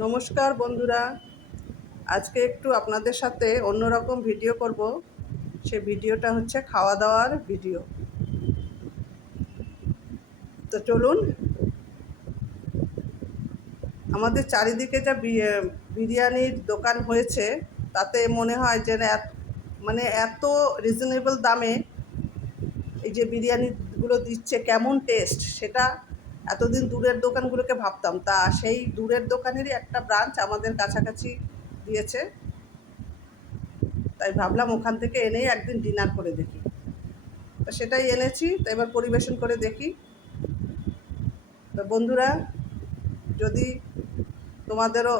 নমস্কার বন্ধুরা, আজকে একটু আপনাদের সাথে অন্যরকম ভিডিও করব। সে ভিডিওটা হচ্ছে খাওয়া দাওয়ার ভিডিও। তো চলুন, আমাদের চারিদিকে যা বিরিয়ানির দোকান হয়েছে, তাতে মনে হয় যে মানে এত রিজনেবল দামে এই যে বিরিয়ানিগুলো দিচ্ছে, কেমন টেস্ট সেটা এতদিন দূরের দোকানগুলোকে ভাবতাম, তা সেই দূরের দোকানেরই একটা ব্রাঞ্চ আমাদের কাছাকাছি দিয়েছে। তাই ভাবলাম ওখান থেকে এনেই একদিন ডিনার করে দেখি। তো সেটাই এনেছি, তো এবার পরিবেশন করে দেখি। তো বন্ধুরা, যদি তোমাদেরও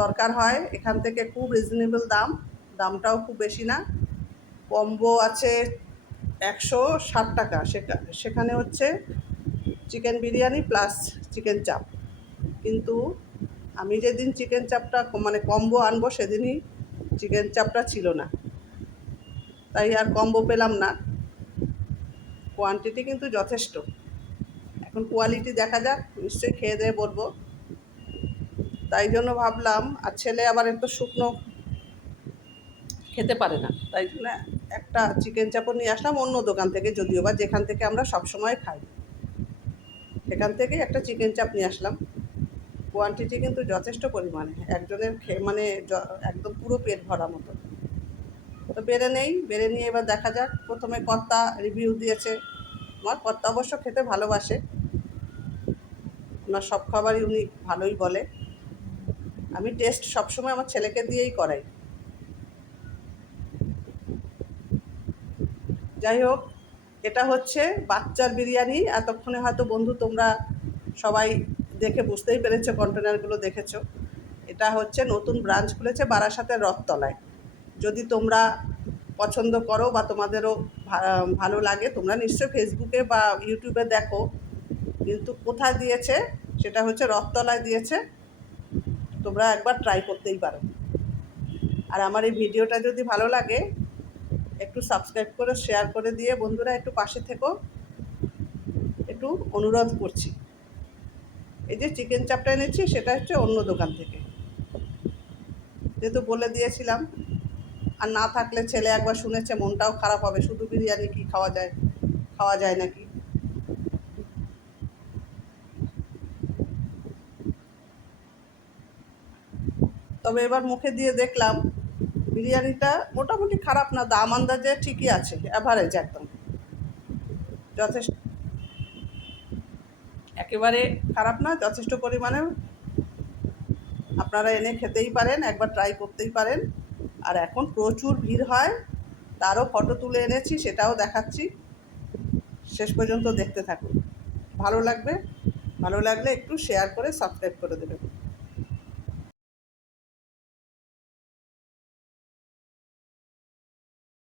দরকার হয়, এখান থেকে খুব রিজনেবল দামটাও খুব বেশি না। কম্বো আছে 160 টাকা, সেখানে হচ্ছে চিকেন বিরিয়ানি প্লাস চিকেন চাপ। কিন্তু আমি যেদিন চিকেন চাপটা মানে কম্বো আনবো, সেদিনই চিকেন চাপটা ছিল না, তাই আর কম্বো পেলাম না। কোয়ান্টিটি কিন্তু যথেষ্ট। এখন কোয়ালিটি দেখা যাক, নিশ্চয়ই খেয়ে দিয়ে বলবো। তাই জন্য ভাবলাম, আর ছেলে আবার একটু শুকনো খেতে পারে না, তাই জন্য একটা চিকেন চাপও নিয়ে আসলাম অন্য দোকান থেকে, যদিও বা যেখান থেকে আমরা সবসময় খাই সেখান থেকেই একটা চিকেন চাপ নিয়ে আসলাম। কোয়ান্টিটি কিন্তু যথেষ্ট পরিমাণে, একজনের মানে একদম পুরো পেট ভরা মতো। তো বেড়ে নিয়ে এবার দেখা যাক। প্রথমে কর্তা রিভিউ দিয়েছে। আমার কর্তা অবশ্য খেতে ভালোবাসে, ওনার সব খাবারই উনি ভালোই বলে। আমি টেস্ট সবসময় আমার ছেলেকে দিয়েই করাই। যাই হোক, এটা হচ্ছে বাচ্চার বিরিয়ানি। এতক্ষণে হয়তো বন্ধু তোমরা সবাই দেখে বুঝতেই পেরেছো, কন্টেনারগুলো দেখেছো। এটা হচ্ছে নতুন ব্রাঞ্চ খুলেছে বারাসাতের রথতলায়। যদি তোমরা পছন্দ করো বা তোমাদেরও ভালো লাগে, তোমরা নিশ্চয়ই ফেসবুকে বা ইউটিউবে দেখো, কিন্তু কোথায় দিয়েছে সেটা হচ্ছে রথতলায় দিয়েছে। তোমরা একবার ট্রাই করতেই পারো। আর আমার এই ভিডিওটা যদি ভালো লাগে, একটু সাবস্ক্রাইব করে শেয়ার করে দিয়ে বন্ধুরা একটু পাশে থেকো, একটু অনুরোধ করছি। এই যে চিকেন চাপটা এনেছি, সেটা হচ্ছে অন্য দোকান থেকে, যেহেতু বলে দিয়েছিলাম। আর না থাকলে ছেলে একবার শুনেছে, মনটাও খারাপ হবে, শুধু বিরিয়ানি কি খাওয়া যায় নাকি। তবে এবার মুখে দিয়ে দেখলাম, বিরিয়ানিটা মোটামুটি খারাপ না, দাম আন্দাজে ঠিকই আছে, অ্যাভারেজ একদম যথেষ্ট। একেবারে খারাপ না, যথেষ্ট পরিমাণে। আপনারা এনে খেতেই পারেন, একবার ট্রাই করতেই পারেন। আর এখন প্রচুর ভিড় হয়, তারও ফটো তুলে এনেছি, সেটাও দেখাচ্ছি। শেষ পর্যন্ত দেখতে থাকুন, ভালো লাগবে। ভালো লাগলে একটু শেয়ার করে সাবস্ক্রাইব করে দেবেন।